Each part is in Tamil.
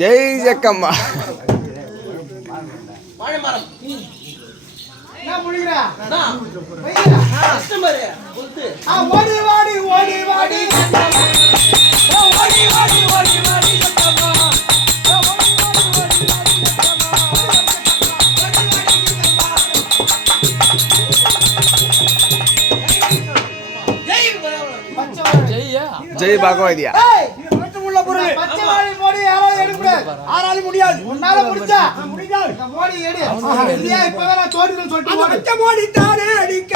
ஜெய் ஜக்கம்மா. ஜெய் பாகவதியா. ஆறாலும் முடியாது. உன்னால முடிச்சா முடியாது. மோடி எடு. இல்லையா இப்பதான் நான் தோடின்னு சொல்லிட்டு மோடி தானே அடிக்க.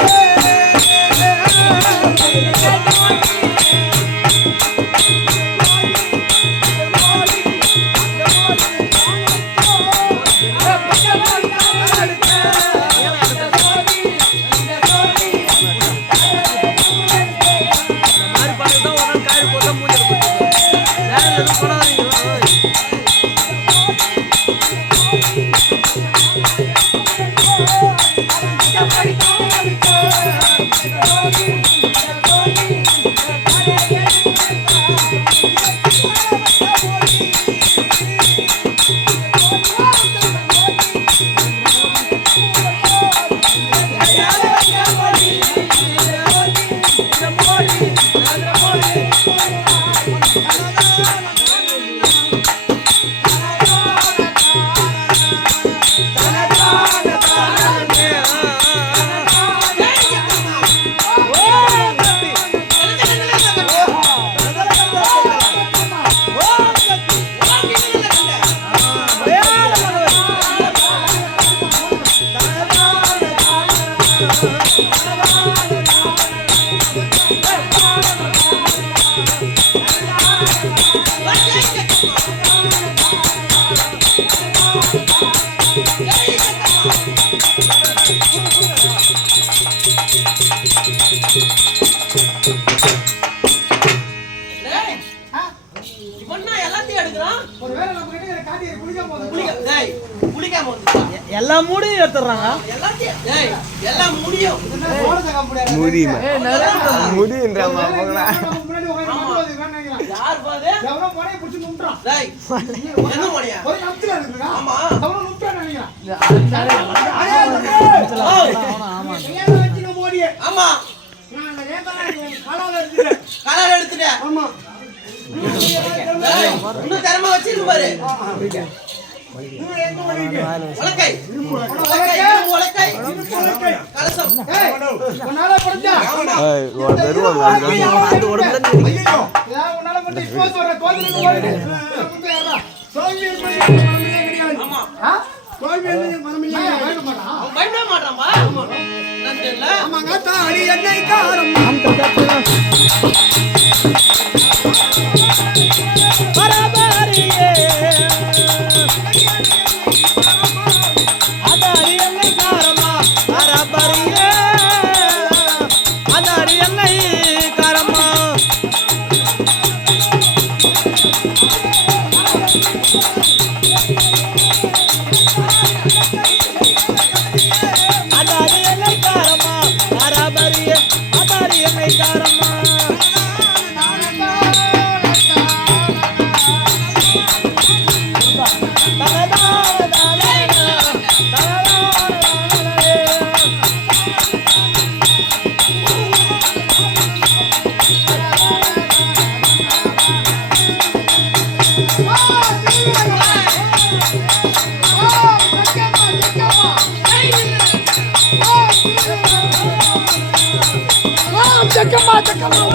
எல்லாம் மூடியும் எடுத்துறாங்க. எல்லாம் முடியும். முடியுமா முடியுன்றாமா. யார் பாது எவனோ போனே புடிச்சு நும்றான். டேய் என்ன போனியா? ஒரு நத்துல இருக்குங்க. ஆமா அவன நும்றான் நினைக்கிறேன். ஆமா ஏன் வச்சின மோடியே. ஆமா நான் ஏதா கலால எடுத்துட்டேன். கலால எடுத்துட்டேன். ஆமா இன்னும் தரமா வச்சிரு பாரு. உலக்கை உலக்கை கலசம். ஏய் உன்னால படுச்சா. ஏய் வருவாங்க. அது உடம்புல ஐயோ உன்னால பட்டு இப்போ சொல்ற தோதில ஓடிடு. முந்து ஏறா. சோல்வி மனமிலே கிடையாது. ஆமா சோல்வி மனமிலே பயப்பட மாட்டான். பயப்பட மாட்டான்பா. நன்றல்ல. ஆமாங்க தாடி எண்ணெய் காரம். பரபரியே அதாரி என்னை காரமா பரபரியே அதாரி என்னை காரமா அதாரி என்னை காரமா பரபரியே அதாரி என்னை காரமா Come on.